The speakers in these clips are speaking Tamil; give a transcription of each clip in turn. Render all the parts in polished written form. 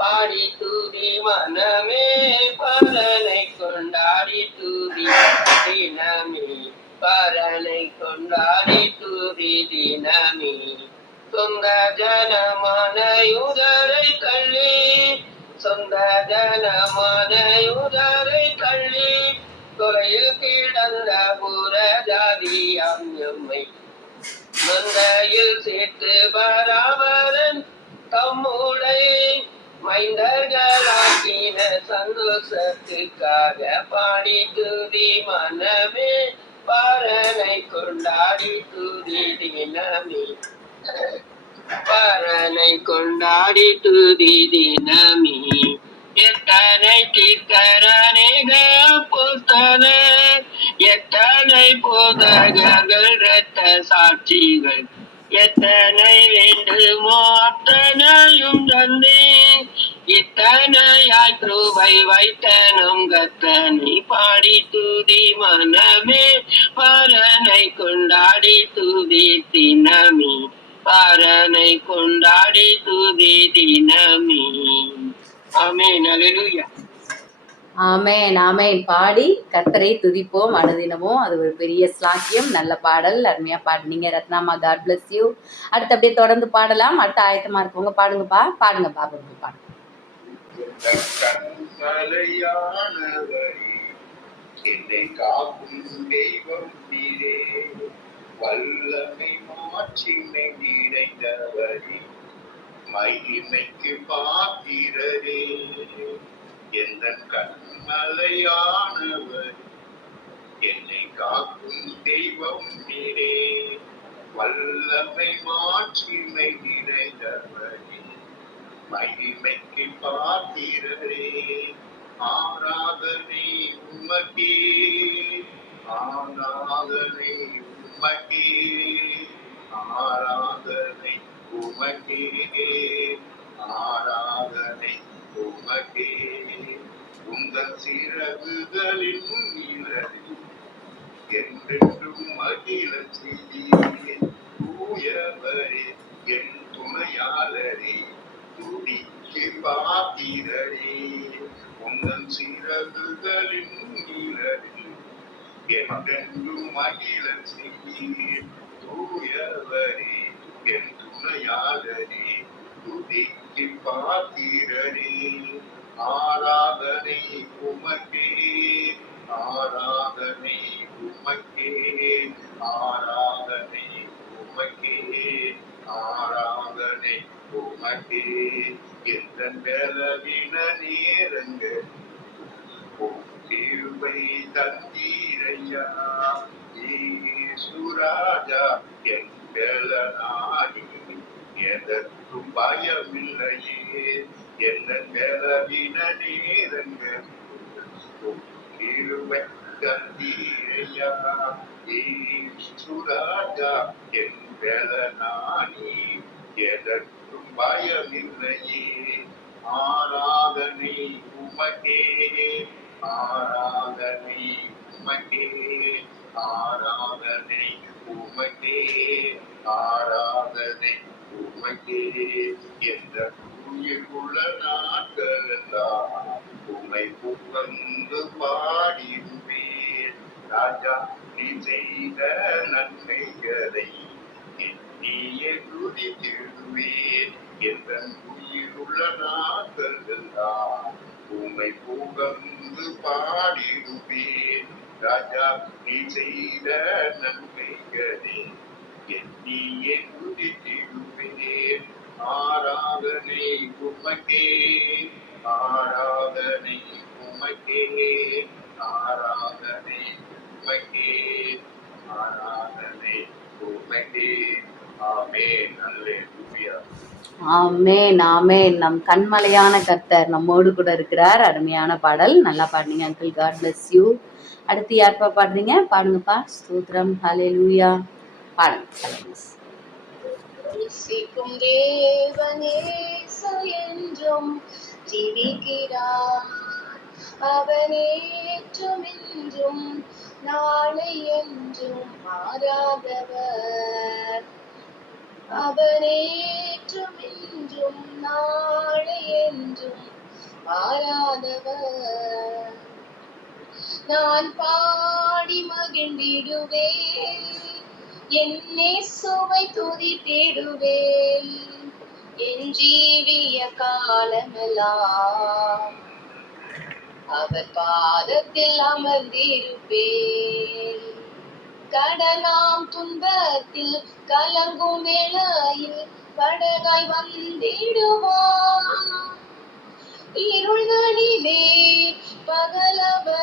பாடி தூதி மனமே பரனை கொண்டாடி தூதி தினமே பரனை கொண்டாடி தூதி தினமே சொந்த ஜனமனையுதரை கள்ளி சொந்த ஜனமனையுதரை கள்ளி தொலையில் கிடந்த புற ஜாதியாம் எம்மை மந்தையில் சேர்த்து பராமரன் தம்முடை மைந்தர்களாக்கின சந்தோஷத்துக்காக பாடி துதி மனமே பரனை கொண்டாடி துதி தினமே பரனை கொண்டாடி துதி தினமே எத்தனை தீர்க்கரணிக புஸ்தக எத்தனை போதகர்கள் இரத்த சாட்சிகள் எத்தனை வேண்டுமோ அத்தனையும் தந்தே இத்தனையாய் கிருபை வைத்தனும் கத்தனை பாடி துதி மனமே பரனை கொண்டாடி துதி தினமே பரனை கொண்டாடி துதி தினமே. ஆமென். அல்லேலூயா. ஆமென் ஆமென். பாடி கர்த்தரை துதிப்போம் அனுதினமும். அது ஒரு பெரிய ஸ்லாக்கியம். நல்ல பாடல், அருமையா பாடுனீங்க ரத்னாமா. God bless you. அடுத்து அப்படியே தொடர்ந்து பாடலாம். அடுத்த ஆயத்தமா இருக்கவங்க பாடுங்கப்பா, பாடுங்க பாபு, பாடுங்க. என்னை காக்கும் தெய்வம் நீரே, வல்லமை மாட்சிமை நிறைந்தவரே, மகிமைக்கு பாத்திரரே, எந்த கண்மலையானவர், என்னை காக்கும் தெய்வம் நீரே, வல்லமை மாட்சிமை நிறைந்தவரே, மகிமைக்கு பாத்திரரே, ஆராதனை உமக்கே, ஆராதனை உமக்கே, ஆராதனை உமக்கே, ஆராதனை உமக்கே, உங்கள் சிறகுகளின் நிழலில் என்றென்றும் மகிழ செய்தீரே, தூயவரே என் துணையாளரே, துதிக்கு பாத்திரரே, உங்கள் சிறகுகளின் நிழலில் என்றென்றும் மகிழ செய்தீரே, தூயவரே என் துணையாளரே, துதிக்கு பாத்திரரே, ஆராதனை உமக்கே, ஆராதனை உமக்கே, ஆராதனை உமக்கே, ஆராதனை உமக்கே, எந்த பலவீன நேரங்கள் கிருபை தந்தீரையா, இயேசுராஜா என் பலனாகி எதற்கும் பயமில்லையே, எந்த பலவீன நேரங்கள் கிருபை தந்தீரையா, இயேசுராஜா என் பலனாகி எதற்கும் பயமில்லையே, ஆராதனை உமக்கே, ஆராதனை உமக்கே, ஆராதனை உமக்கே, ஆராதனை உமக்கே, என்ற உயிருள்ள நாட்களெல்லாம் உமை புகழ்ந்து பாடிடுவேன், ராஜா நீ செய்த நன்மைகளை எண்ணியே துதித்திடுவேன், என்ற உயிருள்ள நாட்களெல்லாம் உமை புகழ்ந்து பாடிடுவேன், ராஜா நீ செய்த நன்மைகளை எண்ணியே துதித்திடுவேன், ஆராதனை உமக்கே, ஆராதனை உமக்கே, ஆராதனை உமக்கே, ஆராதனை உமக்கே. ஆமென். அல்லேலூயா. ஆமென் ஆமென். நம் கண்மலையான கர்த்தர் நம்மோடு கூட இருக்கிறார். அருமையான பாடல், நல்லா பாடுனீங்க அங்கிள். God bless you. அடுத்து யார்ப்பா பாடுறீங்க? பாடுங்கப்பா. ஸ்தோத்திரம். ஹல்லேலூயா. பாடுங்க. நேசிக்கும் தேவனே என்றும் ஜீவிக்கிறார், அவனேற்றும் என்றும் நாளை என்றும் மாறாதவர், அவனேற்றும் என்றும் நாளை என்றும் மாறாதவர். நான் பாடி மகிழ்ந்திடுவேன், என் இயேசுவை துதித்திடுவேன், என் ஜீவிய காலமெல்லாம் அவர் பாதத்தில் அமர்ந்திருப்பேன். கடனாம் துன்பத்தில் கலங்கும் வேளையில் படகாய் வந்திடுவார். இருள்களிலே பகலவனாய்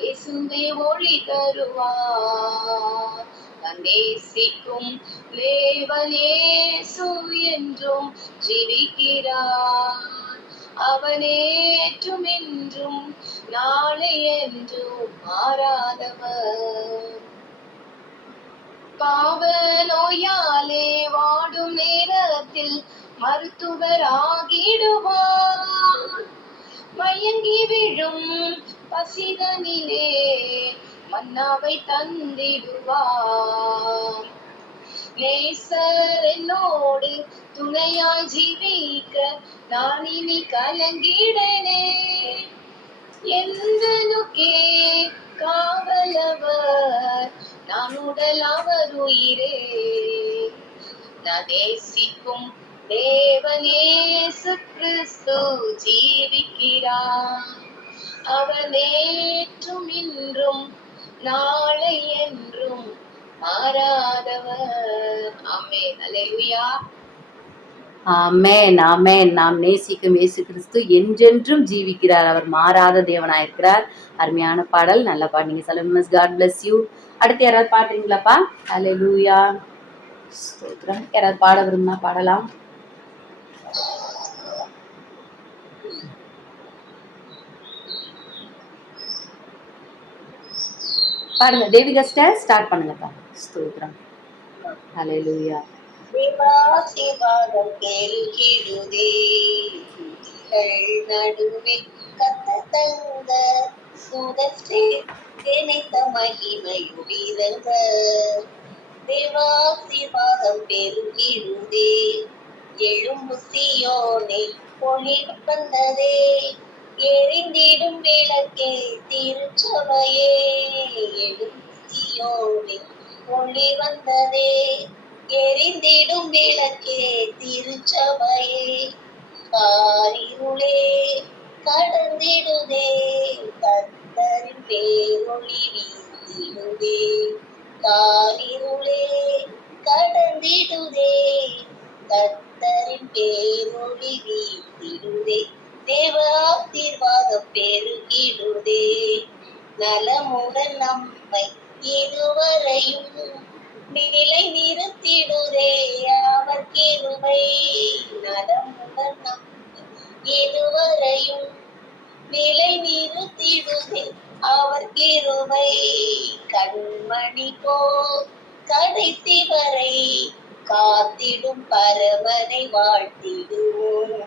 இயேசுவே ஒளி தருவார். நான் நேசிக்கும் தேவன் இயேசு என்றும் ஜீவிக்கிறார். அவனேற்றும் என்றும் நாளை என்றும் மாறாதவர். பாவ நோயாலே வாடும் நேரத்தில் மருத்துவர் ஆகிடுவார். மயங்கி விழும் பசிதனிலே மன்னாவை தந்திடுவார். நேசர் என்னோடு துணையாய் ஜீவிக்க நான் இனி கலங்கிடனே. எந்தனுக்கே காவலவர், நான் உடல் அவர் உயிரே. நான் நேசிக்கும் தேவன் இயேசு கிறிஸ்து ஜீவிக்கிறார். அவர் நேற்றும் இன்றும் நாளை என்றும் மாறாதவர். ஆமென். அல்லேலூயா. ஆமென், ஆமென். நாம் நேசிக்கும் இயேசு கிறிஸ்து என்றென்றும் ஜீவிக்கிறார். அவர் மாறாத தேவனாயிருக்கிறார். அருமையான பாடல், நல்ல பாடுங்க சலோமன். God bless you. அடுத்து யாராவது பாடுறீங்களாப்பா? அல்லேலூயா, ஸ்தோத்திரம். யாராவது பாட விரும்பினா பாடலாம். பாடுங்க. தேவிகா ஸ்டார் ஸ்டார்ட் பண்ணுங்கப்பா. ஸ்தோத்திரம். அல்லேலூயா. தேவாசீர்வாதம் பெருகிடுதே, துதிகள் நடுவே கர்த்தர் தந்த சுதத்தை நினைத்த மகிமையுடிதங்க. தேவாசீர்வாதம் பெருகிடுதே, எழும்பு சீயோனே ஒளி வந்ததே, எரிந்திடும் விளக்கே திருச்சபையே. எழும்பு சீயோனே ஒளி வந்ததே, எரிந்திடும் விளக்கே திருச்சபையே. காரிருளே கடந்திடுதே, கர்த்தரின் பேரொளி வீசிடுதே. காரிருளே கடந்திடுதே, கர்த்தரின் பேரொளி வீசிடுதே. தேவ ஆசீர்வாதம் பெருகிடுதே, நலமுடன் நம்மை இதுவரையும் நிலை நிறுத்திடுதே அவர் கிருபை. நலமுடன் நம்மை இதுவரையும் நிலை நிறுத்திடுதே அவர் கிருபை. கண்மணி போல் கடைசி வரை காத்திடும் பரமனை வாழ்த்திடுவோம்.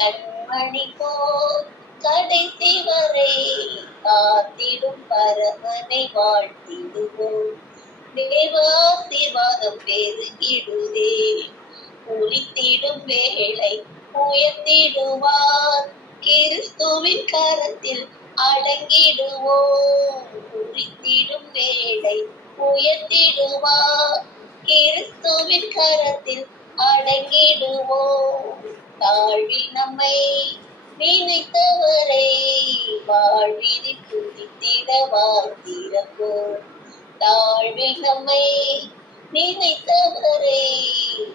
கண்மணி போல் கடைசி வரை காத்திடும் பரமனை வாழ்த்திடுவோம். தேவாசீர்வாதம் பெருகிடுதே, உரித்திடும் வேளை உயர்த்திடுவார். கிறிஸ்துவின் கரத்தில் அடங்கிடுவோம். உரித்திடும் வேளை உயர்த்திடுவார். கிறிஸ்துவின் கரத்தில் அடங்கிடுவோம். தாழ்வில் நம்மை நினைத்தவரை வாழ்வில் துதித்திட வாழ்த்திடப்போம். தாழ்வில் நம்மை நினைத்தவரை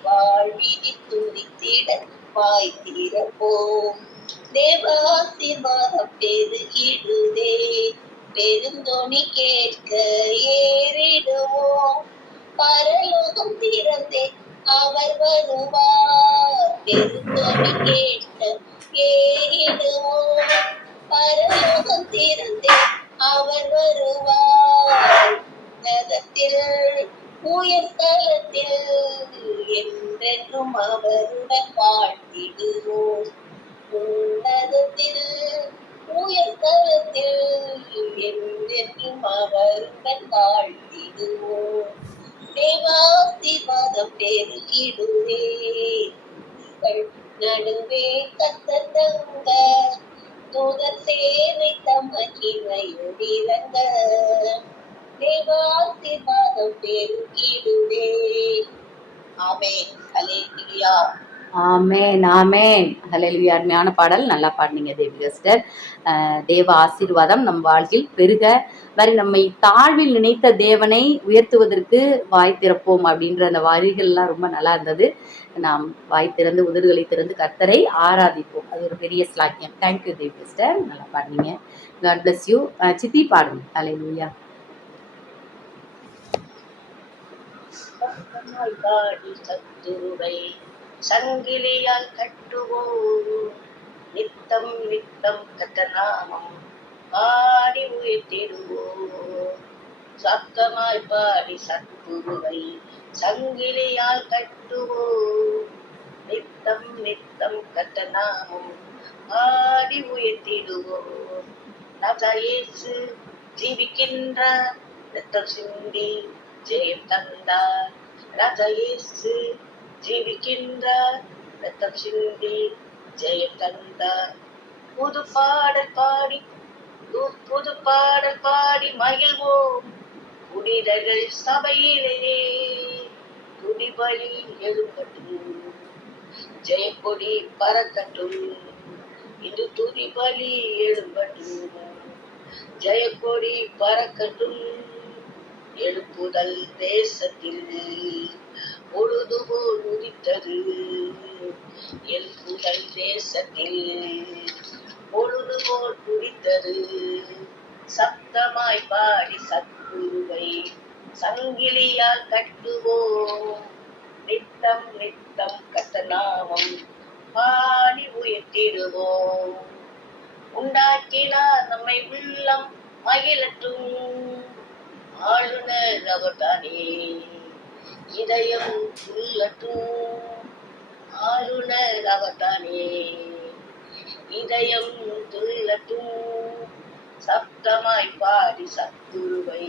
வாழ்வில் துதித்திட வாய்த்திடப்போம். தேவாசீர்வாதம் பெருகிடுதே, பெருந்தொனி கேட்க ஏறிடுவோம். பரலோகம் திறந்தே அவர் வருவார். பெருந்தொனி கேட்க ஏறிடுவோம். பரலோகம் திறந்தே அவர் வருவார். நகத்தில் உயர்தலத்தில் என்றென்றும் அவருடன் வாழ்த்திடுவோம். உன்னதத்தில் உயர்தலத்தில் என்றென்றும் அவருடன் வாழ்த்திடுவோம். தேவாசீர்வாதம் வாழ்த்திடுவே நடுவே கத்தங்க தூதர் சேவைத்த மகிமையுடிரங்க தேவாசிர்வாதம் பெருகிடுவே. ஆமென். அல்லேலூயா. ஆமேன் ஆமேன். ஹல்லேலூயா. அருமையான பாடல், நல்லா பாடினீங்க தேவி சிஸ்டர். தேவ ஆசீர்வாதம் நம் வாழ்வில் பெருக, மாதிரி நம்மை தாழ்வில் நினைத்த தேவனை உயர்த்துவதற்கு வாய் திறப்போம் அப்படின்ற அந்த வரிகள்லாம் ரொம்ப நல்லா இருந்தது. நாம் வாய் திறந்து உதடுகளை திறந்து கர்த்தரை ஆராதிப்போம், அது ஒரு பெரிய ஸ்லாக்கியம். தேங்க்யூ தேவி சிஸ்டர், நல்லா பாடினீங்க. God bless you. சித்தி பாடுங்க. ஹல்லேலூயா. பாடி சத்துருவை சங்கிலியால் கட்டுவோம் நித்தம் நித்தம் கத்தநாமம் பாடி உயர்த்திடுவோம். சத்தமாய் பாடி சத்துருவை சங்கிலியால் கட்டுவோம் நித்தம் நித்தம் கத்தநாமம் பாடி உயர்த்திடுவோம். நசரேசு ஜீவிக்கின்ற ரத்தம் சிந்தி ஜெயம் தந்தார். ராஜாயேசு ஜீவிக்கின்ற ரத்தம் சிந்தி ஜெயம் தந்தார். புது பாடல் பாடி மகிழ்வோம் புனிதர்கள் சபையிலே துதிபலி எழும்பட்டும் ஜெயக்கொடி பறக்கட்டும் இது துதிபலி எழும்பட்டும் ஜெயக்கொடி பறக்கட்டும். எழுப்புதல் தேசத்தில் பொழுதுபோல் உதித்தது எழுப்புதல் தேசத்தில் பொழுதுபோல் உதித்தது. சத்தமாய் பாடி சத்துருவை சங்கிலியால் கட்டுவோம் நித்தம் நித்தம் கத்தநாமம் பாடி உயர்த்திடுவோம். உண்டாக்கினார் நம்மை உள்ளம் மகிழட்டும் ஆளுநர் அவர்தானே இதயம் உள்ளட்டும் ஆளுநர் அவர்தானே இதயம் துள்ளட்டும். சப்தமாய் பாடி சத்துருவை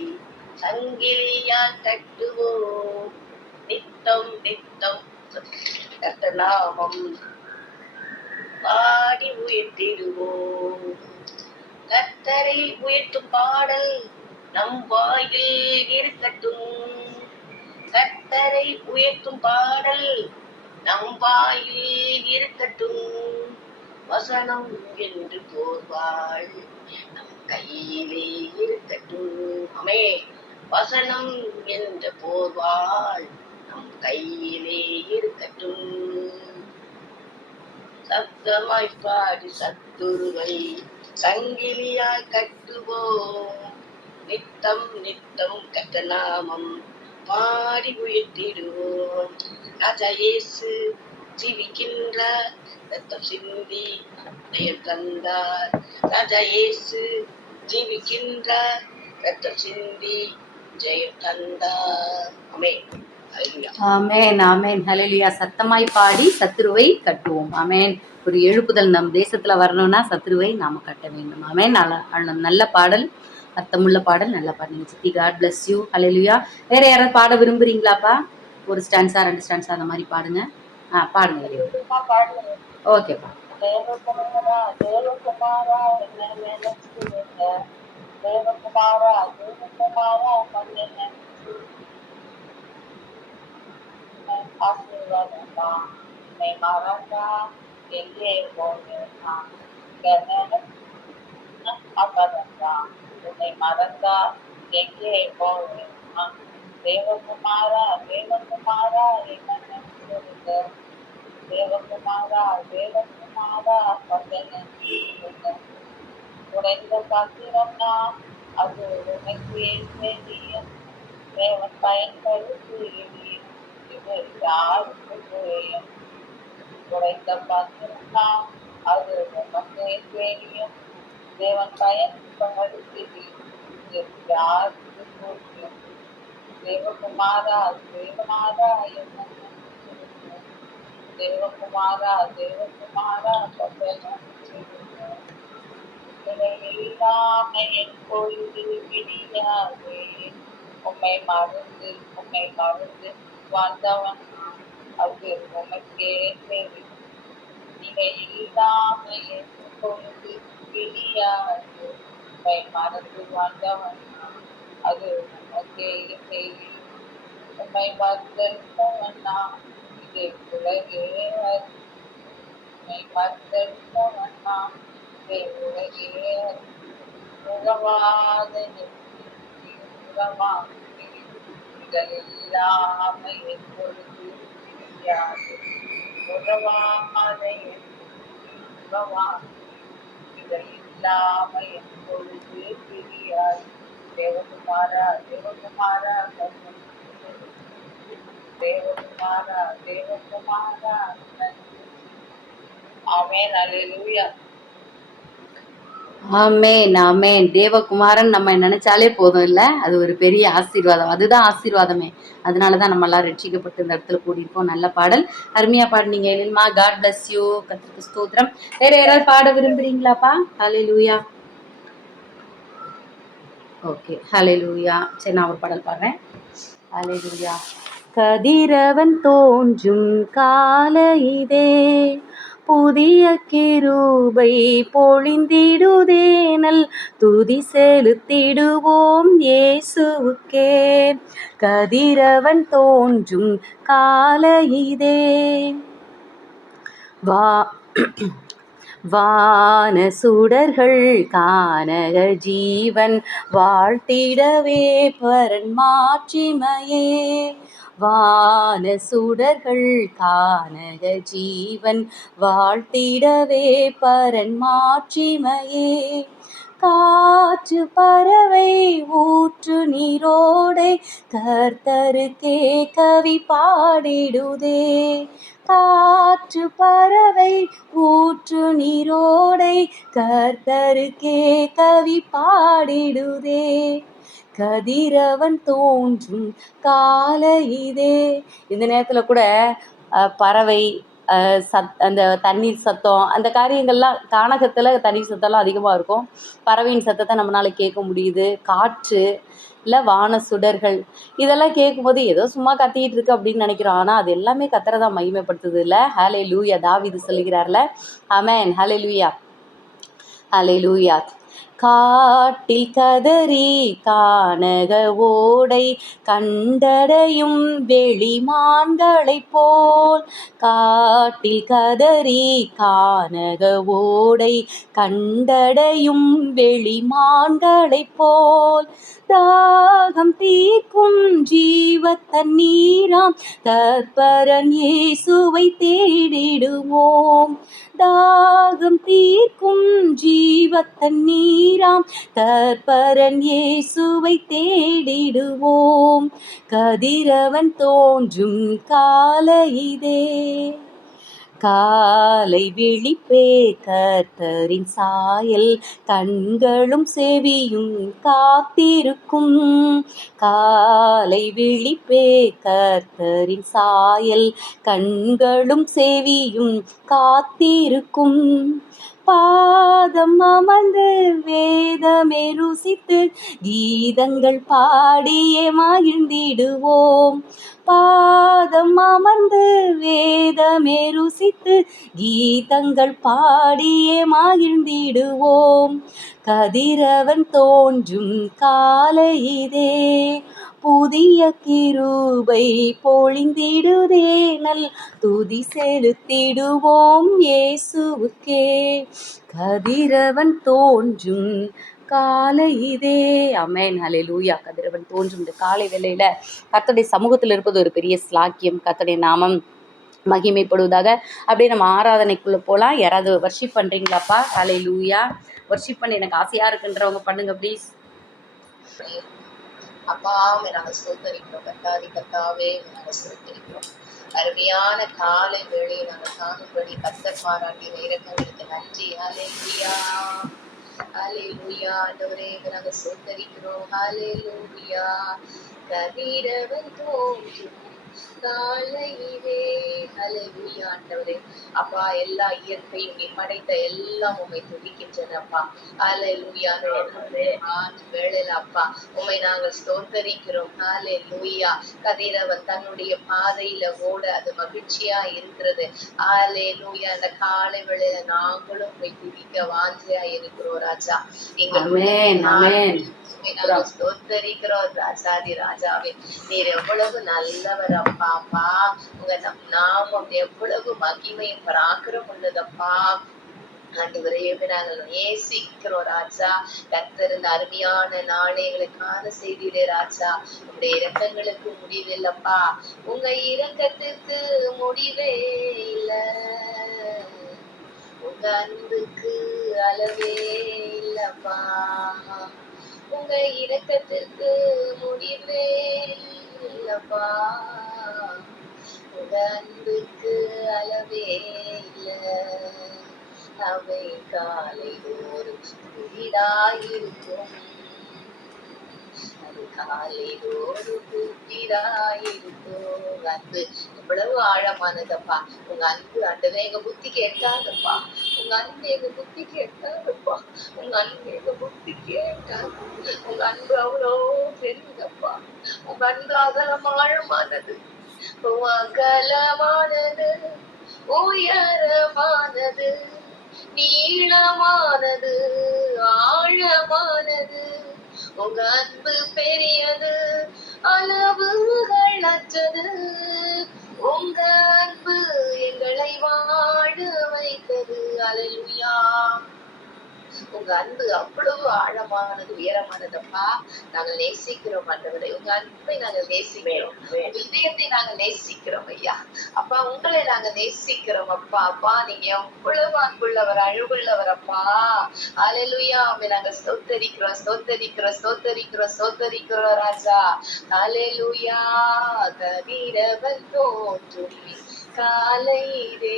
சங்கிலியால் கட்டுவோம் நித்தம் நித்தம் கர்த்தநாமம் பாடி உயர்த்திடுவோம். கர்த்தரை உயர்த்தும் பாடல் நம் வாயில் இருக்கட்டும். கர்த்தரை உயர்த்தும் பாடல் நம் வாயில் இருக்கட்டும். வசனம் என்று போர்வாள் நம் கையிலே இருக்கட்டும். அமே வசனம் என்ற போர்வாள் நம் கையிலே இருக்கட்டும். சப்தமாய் பாடி சத்துருவை சங்கிலியால் கட்டுவோம் நித்தம் நித்தம் கர்த்தநாமம் பாடி உயர்த்திடுவோம். ராஜா இயேசு ஜீவிக்கின்ற ரத்தம் சிந்தி ஜெயம் தந்தார். ராஜா இயேசு ஜீவிக்கின்ற ரத்தம் சிந்தி ஜெயம் தந்தார். ஆமென். ஆமேன் ஆமேன். ஹல்லேலூயா. சத்தமாய் பாடி சத்துருவை கட்டுவோம். ஆமேன். ஒரு எழுப்புதல் நம் தேசத்துல வரணும்னா சத்துருவை நாம கட்ட வேண்டும். ஆமேன். நல்ல பாடல், அர்த்தமுள்ள பாடல், நல்ல பாடல் சித்தி. God bless you. ஹல்லேலூயா. வேற யாராவது பாட விரும்புறீங்களாப்பா? ஒரு ஸ்டான்ஸா 2 ஸ்டான்ஸா அந்த மாதிரி பாடுங்க. பாடுங்க. ஓகேப்பா. தேவகுமாரா தேவகுமாரா என்ன நினைச்சுங்க தேவகுமாரா தேவகுமாரா பண்ண ஆசீர்வாதம் தான் உன்னை மறந்தா எங்கே போனா அப்பதான் தான் உன்னை மறந்தா எங்கே போனா. தேவகுமாரா தேவகுமாரா என்ன நினைச்சுங்க தேவகுமாரா தேவகுமாரா பண்ண குறைந்த பாத்திரம்னா அது உனக்கு தெரியும். தேவன் பயன்படுத்தி இது யாருக்கு தெரியும். குறைந்த பாத்திரம்னா அது உனக்கு தெரியும். தேவன் பயன்படுத்தி இது யாருக்கு தெரியும். தேவகுமாரா தேவகுமாரா என்ன தேவகுமாரா தேவகுமாரா இல்லாம என் பொழுது விடியாதே. உம்மை மறந்து வந்தவன் அது உமக்கே தெரியும். நீங்க இல்லாம எப்பொழுது தெரியாது. உம்மை மறந்து வாழ்ந்தவனா அது உமக்கே தெரியும். உம்மை மறந்தவனா இது உலகே அறியும். உம்மை மறந்தவனா இது உலகே அறியும். உறவாத நெஞ்சுக்கு உறவானே. நீங்கள் இல்லாம எப்பொழுது தெரியாது. உறவாத நெஞ்சுக்கு உறவானே. நீங்கள் இல்லாம எப்பொழுது தெரியாது. தேவகுமாரா தேவகுமாரா தேவகுமாரா தேவகுமாரா. ஆமென் அல்லேலூயா. ஆமேன் ஆமேன். தேவகுமாரன் நம்ம நினைச்சாலே போதும் இல்ல, அது ஒரு பெரிய ஆசீர்வாதம். அதுதான் ஆசீர்வாதமே. அதனாலதான் நம்ம எல்லாம் ரட்சிக்கப்பட்டு இந்த இடத்துல கூடியிருக்கோம். நல்ல பாடல், அருமையா பாடுனீங்க எழில்மா. God bless you. கர்த்தருக்கு ஸ்தோத்திரம். வேற யாராவது பாட விரும்புறீங்களாப்பா? ஹalleluya. ஓகே, ஹalleluya. சரி, நான் ஒரு பாடல் பாடுறேன். ஹalleluya. கதிரவன் தோன்றும் கால இதே, புதிய கிருபை பொழிந்திடுதேனல், துதி செலுத்திடுவோம் இயேசுவுக்கே. கதிரவன் தோன்றும் கால இதே, வா வான சுடர்கள் கானக ஜீவன் வாழ்த்திடவே பரன் மாட்சிமையே. வான சுடர்கள் கானக ஜீவன் வாழ்த்திடவே பரன் மாட்சிமையே. காற்று பறவை ஊற்று நீரோடை கர்த்தருக்கே கவி பாடிடுதே. காற்று பறவை ஊற்று நீரோடை கர்த்தருக்கே கவி பாடிடுதே. கதிரவன் தோன்றும் கால இதே. இந்த நேரத்துல கூட பறவை அந்த தண்ணீர் சத்தம், அந்த காரியங்கள்லாம் கானகத்தில் தண்ணீர் சத்தம்லாம் அதிகமாக இருக்கும். பறவையின் சத்தத்தை நம்மளால கேட்க முடியுது. காற்று இல்லை வான சுடர்கள் இதெல்லாம் கேட்கும்போது ஏதோ சும்மா கத்திக்கிட்டு இருக்கு அப்படின்னு நினைக்கிறோம். ஆனால் அது எல்லாமே கத்தரை தான் மகிமைப்படுத்துது இல்லை? ஹல்லேலூயா. தாவீது சொல்லுகிறார்ல, ஆமென், ஹல்லேலூயா ஹல்லேலூயா. காட்டில் கதறி கானக ஓடை கண்டடையும் வெளிமான்களைப் போல், காட்டில் கதறி கானக ஓடை கண்டடையும் வெளிமான்களைப் போல், தாகம் தீர்க்கும் ஜீவ தண்ணீராம் தற்பரன் இயேசுவை தேடிடுவோம். தாகம் தீர்க்கும் ஜீவ தண்ணீராம் தற்பரன் இயேசுவை தேடிடுவோம். கதிரவன் தோன்றும் கால இதே, காலை விழிப்பே கர்த்தரின் சாயல் கண்களும் செவியும் காத்திருக்கும். காலை விழிப்பே கர்த்தரின் சாயல் கண்களும் செவியும் காத்திருக்கும். பாதம் அமர்ந்து வேதமே ருசித்து கீதங்கள் பாடியே மகிழ்ந்திடுவோம். பாதம் அமர்ந்து வேதமே ருசித்து கீதங்கள் பாடியே மகிழ்ந்திடுவோம். கதிரவன் தோன்றும் கால இதே, புதிய கிருபை பொழிந்திடுதேனல், துதி செலுத்திடுவோம் இயேசுவுக்கே. கதிரவன் தோன்றும் காலை இதே. ஆமென், ஹல்லேலூயா. கதிரவன் தோன்றும் இந்த காலை வேளையில கர்த்தருடைய சமூகத்தில் இருப்பது ஒரு பெரிய ஸ்லாக்கியம். கர்த்தருடைய நாமம் மகிமைப்படுவதாக. அப்படியே நம்ம ஆராதனைக்குள்ள போகலாம். யாராவது வர்ஷிப் பண்றீங்களாப்பா? ஹல்லேலூயா. வர்ஷிப் பண்ண எனக்கு ஆசையா இருக்குன்றவங்க பண்ணுங்க ப்ளீஸ். அப்பா நாங்கள் ஸ்தோத்தரிக்கிறோம். கர்த்தாதி கர்த்தாவே நாங்கள் ஸ்தோத்தரிக்கிறோம். அருமையான காலை வேளையை நாங்கள் காணும்படி கர்த்தர் பாராட்டிய இரக்கங்களுக்கு நன்றி. ஹல்லேலூயா ஹல்லேலூயா. ஆண்டவரே நாங்கள் ஸ்தோத்தரிக்கிறோம். ஹல்லேலூயா. கதிரவன் தோன்றும் காலையிலே ஹalleluya ஆண்டவரே. அப்பா எல்லா இயற்கையும் நீ படைத்த எல்லாம் உம்மை துதிக்கின்றன அப்பா. ஹalleluya ஆண்டவரே. வேளையில அப்பா உம்மை நாங்கள் ஸ்தோத்தரிக்கிறோம். ஹalleluya. கதிரவன் தன்னுடைய பாதையில ஓட அது மகிழ்ச்சியா இருக்கிறது. ஹalleluya. அந்த காலை வேளையில நாங்களும் உம்மை துதிக்க வாஞ்சையா இருக்கிறோம் ராஜா. ஆமென் ஆமென். நாங்கள் ஸ்தோத்தரிக்கிறோம் ராஜாதி ராஜாவே. நீர் எவ்வளவு நல்லவர் அப்பா. அப்பா உங்க நாமம் எவ்வளவு மகிமையும் பராக்கிரம் உள்ளதப்பா. ஆண்டவரே நாங்கள் நேசிக்கிறோம் ராஜா. கர்த்தர் இந்த அருமையான நாளை எங்களுக்கான செய்தியிலே ராஜா. உங்களுடைய இரக்கங்களுக்கு முடிவில்லப்பா. உங்க இரக்கத்துக்கு முடிவே இல்ல, உங்க அன்புக்கு அளவே இல்லப்பா. உங்க இரக்கத்துக்கு முடிவே இல்லப்பா, உங்க அன்புக்கு அளவே இல்ல. அவை காலை தோறும் புதிதாயிருக்கும், அது காலை தோறும் புதிதாயிருக்கும். அன்பு எவ்வளவு ஆழமானதப்பா. உங்க அன்பு ஆண்டவே எங்க புத்திக்கு எட்டாதப்பா. உங்க அன்பு எங்க புத்திக்கு எட்டாதப்பா. உங்க அன்பு எங்க புத்திக்கு எட்டாது. உங்க அன்பு அவ்வளோ பெரியதப்பா. உங்க அன்பு அகலம் ஆழமானது, அகலமானது, உயரமானது, நீளமானது, ஆழமானது. உங்க அன்பு பெரியது, அளவுகள் அற்றது. உங்க அன்பு எங்களை வாழ வைத்தது. அல்லேலூயா. உங்க அன்பு அவ்வளவு ஆழமானது, உயரமானதப்பா. நாங்கள் நேசிக்கிறோம் ஆண்டவரே. உங்க அன்பை நாங்கள் நேசிக்கிறோம். உங்க இதயத்தை நாங்கள் நேசிக்கிறோம் ஐயா. அப்பா உங்களை நாங்க நேசிக்கிறோம் அப்பா. அப்பா நீங்க எவ்வளவு அன்புள்ளவர், அழகுள்ளவர் அப்பா. அல்லேலூயா. உம்மை நாங்கள் ஸ்தோத்தரிக்கிறோம் ஸ்தோத்தரிக்கிறோம் ஸ்தோத்தரிக்கிறோம் ஸ்தோத்தரிக்கிறோம் ராஜா. அல்லேலூயா. கதிரவன் தோன்றும் காலையிலே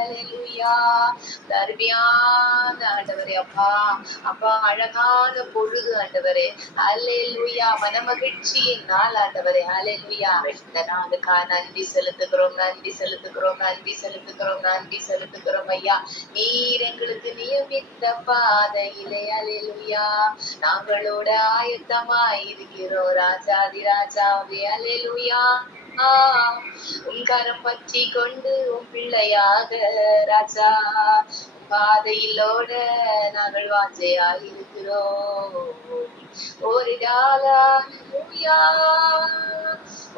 அல்லேலூயா. அருமையான ஆண்டவரே அப்பா. அப்பா அழகான பொழுது ஆண்டவரே. அல்லேலூயா. மனமகிழ்ச்சியின் நாள் ஆண்டவரே. அல்லேலூயா. நாங்க நன்றி செலுத்துகிறோம் நன்றி செலுத்துகிறோம் நன்றி செலுத்துகிறோம் நன்றி செலுத்துகிறோம் ஐயா. நீர் எங்களுக்கு நியமித்த பாதையிலே அல்லேலூயா நாங்களோட ஆயத்தமாய் இருக்கிறோம் ராஜாதி ராஜாவே. அல்லேலூயா. உன் கரம் பற்றி கொண்டு உன் பிள்ளையாக ராஜா பாதையிலோட நாங்கள் வாஞ்சையாக இருக்கிறோம். ஒரு டாலூயா.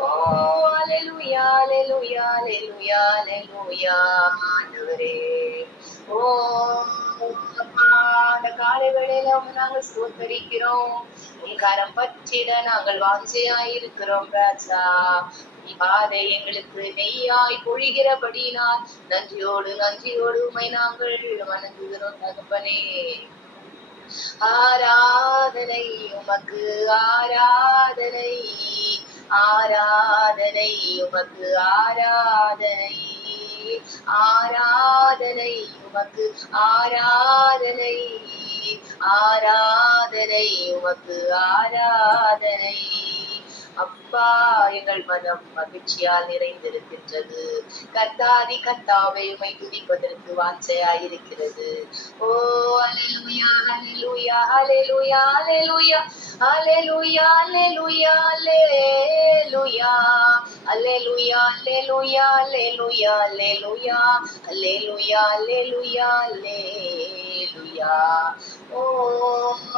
ஓ அல்லேலூயா அல்லேலூயா அல்லேலூயா அல்லேலூயா ஆண்டவரே. ஓ அந்த காலை வேளையில நாங்கள் ஸ்தோத்தரிக்கிறோம். உன் கரம் பற்றிட நாங்கள் வாஞ்சையாய் இருக்கிறோம் ராஜா. பாதை எங்களுக்கு நெய்யாய் பொழிகிறபடினால் நன்றியோடு நன்றியோடு உம்மை நாங்கள் வணங்குகிறோம் தகப்பனே. ஆராதனை உமக்கு ஆராதனை, ஆராதனை உமக்கு ஆராதனை, ஆராதனை உமக்கு ஆராதனை, ஆராதனை உமக்கு ஆராதனை. அப்பா எங்கள் மனம் மகிழ்ச்சியால் நிறைந்திருக்கின்றது. கர்த்தாதி கர்த்தாவை உம்மை துதிப்பதற்கு வாஞ்சையாயிருக்கிறது. ஓ அல்லேலூயா அல்லேலூயா அல்லேலூயா அல்லேலூயா அல்லேலூயா அல்லேலூயா அல்லேலூயா அல்லேலூயா அல்லேலூயா அல்லேலூயா அல்லேலூயா அல்லேலூயா அல்லேலூயா. ஓ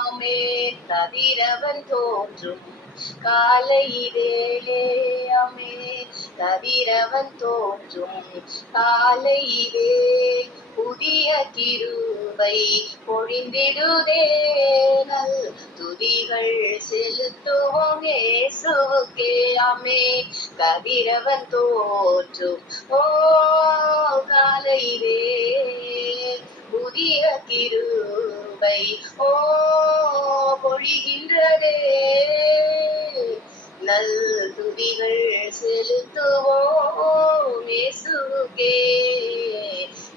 ஆமென். கதிரவன் தோன்றும் காலையிலே ஆமென். கதிரவன் தோன்றும் காலையிலே புதிய கிருபை பொழிந்திடுதே. நல் துதிகள் செலுத்துவோம் இயேசுவுக்கே. ஆமென். கதிரவன் தோன்றும் ஓ காலையிலே புதிய கிருபை ஓ பொழிகின்றதே. நல் துதிகள் செலுத்துவோம் இயேசுவுக்கே.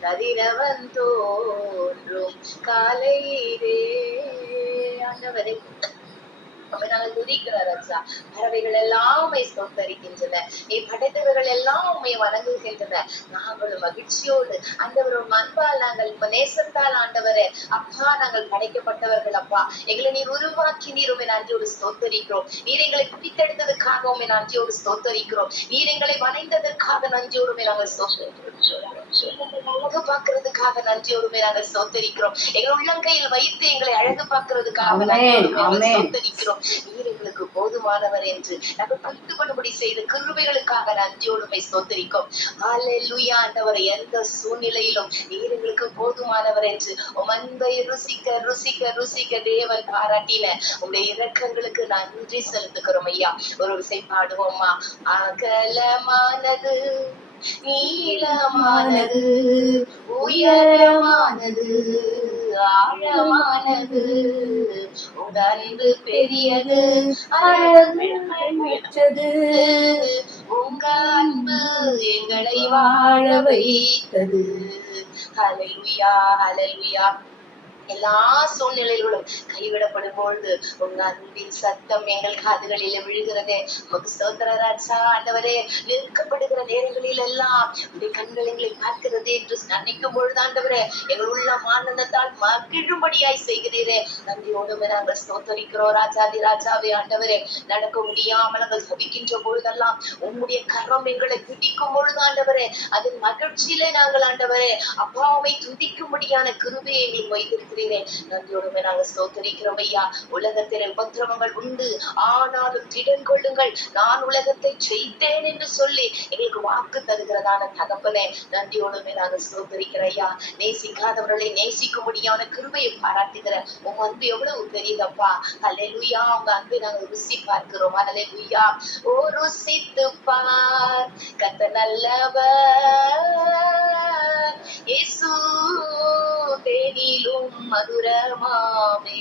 கதிரவன் தோன்றும் காலையிலே. ஆண்டவரே உம்மை நாங்கள் துதிக்கிறோம் ராஜா. பறவைகள் எல்லாம் உம்மை ஸ்தோத்தரிக்கின்றன. நீ படைத்தவர்கள் எல்லாம் உம்மை வணங்குகின்றன. நாங்களும் மகிழ்ச்சியோடு ஆண்டவர் உம் அன்பால் நாங்கள் உம் நேசத்தால் ஆண்டவரே அப்பா நாங்கள் படைக்கப்பட்டவர்கள் அப்பா. எங்களை நீர் உருவாக்கி நீர் உம்மை நன்றியோடு ஸ்தோத்தரிக்கிறோம். நீர் எங்களை பிடித்தெடுத்ததற்காக உம்மை நன்றியோடு ஸ்தோத்தரிக்கிறோம். நீர் எங்களை வணைந்ததற்காக நன்றியோடு உம்மை நாங்கள் அழகு பார்க்கிறதுக்காக நன்றியோடு நாங்கள் ஸ்தோத்தரிக்கிறோம். எங்கள் உள்ளங்கையில் வைத்து எங்களை அழகு பார்க்கிறதுக்காக நன்றியோடு ஸ்தோத்தரிக்கிறோம். நீர் எங்களுக்கு போதுமானவர் என்று நாங்கள் புரிந்து கொள்ளும்படி செய்த கிருபைகளுக்காக நன்றியோடு ஸ்தோத்தரிக்கிறோம். ஹல்லேலூயா ஆண்டவரே, எந்த சூழ்நிலையிலும் நீர் எங்களுக்கு போதுமானவர் என்று உம் அன்பை ருசிக்க ருசிக்க ருசிக்க தேவன் பாராட்டின உங்களுடைய இரக்கங்களுக்கு நன்றி செலுத்துகிறோம் ஐயா. ஒரு விசை பாடுவோம்மா. அகலமானது நீளமானது உயரமானது ஆழமானது உங்க அன்பு பெரியது அழகு உங்க அன்பு எங்களை வாழ வைத்தது. ஹல்லேலூயா ஹல்லேலூயா. எல்லா சூழ்நிலைகளும் கைவிடப்படும் பொழுது உங்க அன்பின் சத்தம் எங்கள் காதுகளில் விழுகிறதே. உமக்கு ஸ்தோத்திர ராஜா. ஆண்டவரே, நெருக்கப்படுகிற நேரங்களில் எல்லாம் உடைய கண்கள் எங்களை பார்க்கிறது என்று நினைக்கும் பொழுது ஆண்டவரே எங்கள் உள்ள ஆனந்தத்தால் மகிழும்படியாய் செய்கிறீரே. நன்றியோடு நாங்கள் ஸ்தோத்தரிக்கிறோம் ராஜாதி ராஜாவே. ஆண்டவரே, நடக்க முடியாமல் நாங்கள் தவிக்கின்ற பொழுதெல்லாம் உம்முடைய கரம் எங்களை பிடிக்கும் பொழுது ஆண்டவரே அதன் மகிழ்ச்சியிலே நாங்கள் ஆண்டவரே அப்பாவை துதிக்கும்படியான கிருபையை எங்களுக்கு வைத்திருக்கிறோம். நன்றியோடுமே நாங்கள் ஸ்தோத்தரிக்கிறோம் ஐயா. உலகத்திலே உபத்திரவங்கள் உண்டு, ஆனாலும் திடன் கொள்ளுங்கள், நான் உலகத்தை ஜெயித்தேன் என்று சொல்லி எங்களுக்கு வாக்கு தருகிறதான தகப்பனே, நன்றியோடுமே நாங்கள் ஸ்தோத்தரிக்கிறோம் ஐயா. நேசிக்காதவர்களை நேசிக்கும்படியான கிருபையை பாராட்டுகிற உங்க அன்பு எவ்வளவு பெரியதப்பா. ஹல்லேலூயா. உங்க அன்பை நாங்கள் ருசி பார்க்கிறோம். ஹல்லேலூயா. ஓ ருசித்து பார் கர்த்தர் நல்லவர், இயேசு தேனிலும் மதுரமாமே,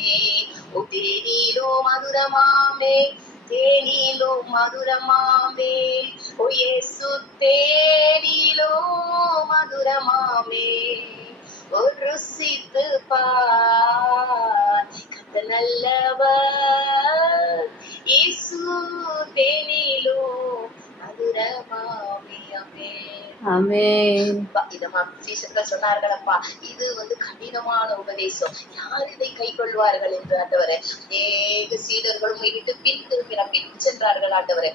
ஓ தேனிலும் மதுரமாமே, தேனிலும் மதுரமாமே, ஓ இயேசு தேனிலும் மதுரமாமே, ஓ ருசித்து பார் கர்த்தர் நல்லவர், இயேசு தேனிலும் மதுரமாமே. ஆமென். சீசர்கள் சொன்னார்களப்பா, இது கடினமான உபதேசம், யார் இதை கை கொள்வார்கள் என்று ஆண்டவரே. அநேக சீடர்களும் விட்டு பின் திரும்பினார், பின் சென்றார்கள் ஆண்டவரே.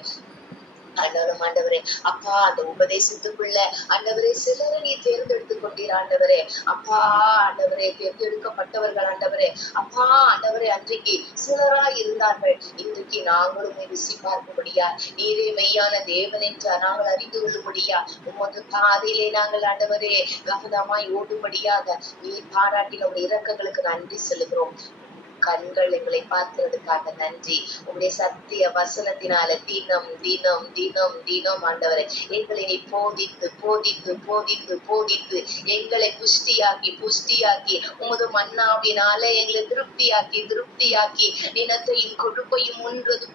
ஆனாலும் ஆண்டவரே அப்பா அந்த உபதேசத்துக்குள்ள ஆண்டவரே சிலரை நீ தேர்ந்தெடுத்துக் கொண்டீர் ஆண்டவரே. அப்பா ஆண்டவரே தேர்ந்தெடுக்கப்பட்டவர்கள் ஆண்டவரே. அப்பா ஆண்டவரே அன்றைக்கு சிலராய் இருந்தார்கள், இன்றைக்கு நாங்களும் ருசி பார்க்கும்படியா நீரே மெய்யான தேவன் என்று நாங்கள் அறிந்து கொள்ளும்படியா உமது பாதையிலே நாங்கள் ஆண்டவரே கவனமாய் ஓடும்படியாக நீர் பாராட்டின உடைய இரக்கங்களுக்கு நன்றி செலுகிறோம். கண்கள் எங்களை பார்க்கிறதுக்காக நன்றி. உங்களுடைய சத்திய வசனத்தினால தினம் தினம் தினம் தினம் ஆண்டவரை எங்களை நீ போதித்து போதித்து போதித்து போதித்து எங்களை புஷ்டியாக்கி புஷ்டியாக்கி உமது மன்னாவினால எங்களை திருப்தியாக்கி திருப்தியாக்கி நினத்தையும் கொழுப்பையும்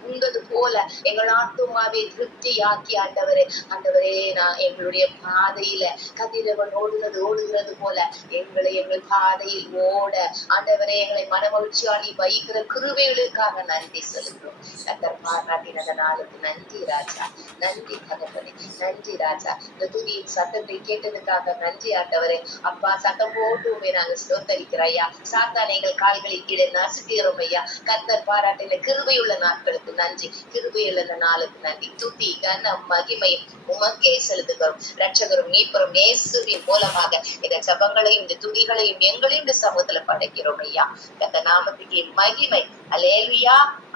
உண்றது போல எங்கள் ஆத்துமாவை திருப்தியாக்கி ஆண்டவரே. ஆண்டவரே நான் எங்களுடைய பாதையில கதிரவன் ஓடுகிறது போல எங்களை எங்கள் பாதையில் ஓட ஆண்டவரே எங்களை மனமகிழ்ச்சியா நீ வைக்கிற கிருபைகளுக்காக நன்றி செலுத்துறோம். கர்த்தர் பாராட்டின நாளுக்கு நன்றி ராஜா. நன்றி தகப்பனே, நன்றி ராஜா. இந்த துதியின் சத்தத்தை கேட்டதுக்காக நன்றி ஆண்டவரே. அப்பா சத்தம் போட்டு நாங்க ஸ்தோத்தரிக்கிறோம் ஐயா. சாத்தானை எங்கள் கால்களில் கீழே நசுக்கிறோம் ஐயா. கர்த்தர் பாராட்டின கிருபையுள்ள நாட்களுக்கு நன்றி, கிருபையுள்ள நாளுக்கு நன்றி. துதி கனம் மகிமையும் உமக்கே செலுத்துகிறோம். ரட்சகரும் மீட்பரும் இயேசுவின் மூலமாக இந்த ஜபங்களையும் இந்த துதிகளையும் எங்களையும் இந்த சமூகத்துல படைக்கிறோம் ஐயா. கர்த்தர் நாமத்துக்கு மகிமை. அல்லேலூயா.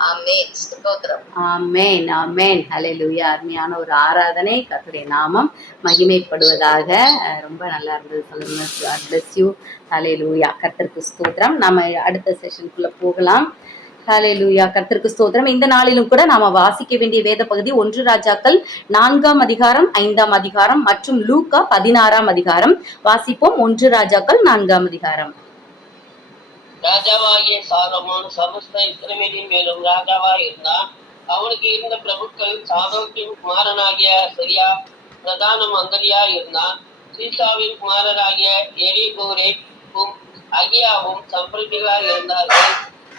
ஆமென். ஸ்தோத்திரம். ஆமென் ஆமென். அல்லேலூயா. அருமையான ஒரு ஆராதனை. கர்த்தருடைய நாமம் மகிமைப்படுவதாக. ரொம்ப நல்லா இருந்தது. சொல்லுங்க. God bless you. அல்லேலூயா. கர்த்தருக்கு ஸ்தோத்திரம். நாம அடுத்த செஷனுக்குள்ள போகலாம். ஹல்லேலூயா. கர்த்தருக்கு ஸ்தோத்திரம். இந்த நாளிலும் கூட நாம வாசிக்க வேண்டிய வேத பகுதி 1 ராஜாக்கள் 4ஆம் அதிகாரம் 5ஆம் அதிகாரம் மற்றும் லூக்கா 16ஆம் அதிகாரம். வாசிப்போம். 1 ராஜாக்கள் 4ஆம் அதிகாரம். ராஜாவாகிய சாலமோன் சமஸ்த இஸ்ரவேலின் மேலும் ராஜாவாய் இருந்தான். அவனுக்கு இருந்த பிரபுக்கள் சாதோக்கின் குமாரனாகிய சரியா பிரதான மந்திரியா இருந்தான். சீசாவின் குமாரராகிய எலிகூரேக்கும் அகியாவும் சம்பிரதிகளாய் இருந்தார்கள்.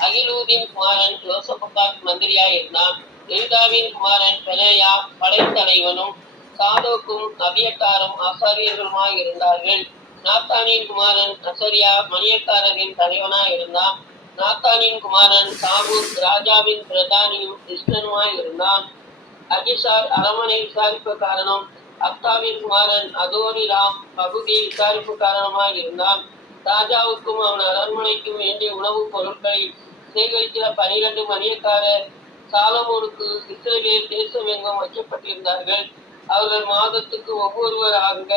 அகிலூதின் குமாரன் யோசபகாத் மந்திரியாயிருந்தான். யூதாவின் குமாரன் பெனாயா படைத்தலைவனும் சாதோக்கும் அபியத்தாரும் ஆசாரியர்களுமாய் இருந்தார்கள். நாத்தானின் குமாரன் அசரியா மணியக்காரரின் தலைவனாய் இருந்தான். நாத்தானின் குமாரன் சாபூத் ராஜாவின் பிரதானியும் கிருஷ்ணனுமாய் இருந்தான். அகிசார் அரமனை விசாரிப்புக்காரனும் அப்தாவின் குமாரன் அதோனிராம் பகுதி விசாரிப்புக்காரனுமாய் இருந்தான். ராஜாவுக்கும் அவன் அரண்மனைக்கும் வேண்டிய உணவுப் பொருட்களை சேகரிக்கிற 12 மணியக்காரர் சாலமோனுக்கு இஸ்ரவேல் தேசம் எங்கும் வைக்கப்பட்டிருந்தார்கள். அவர்கள் மாதத்துக்கு ஒவ்வொருவராக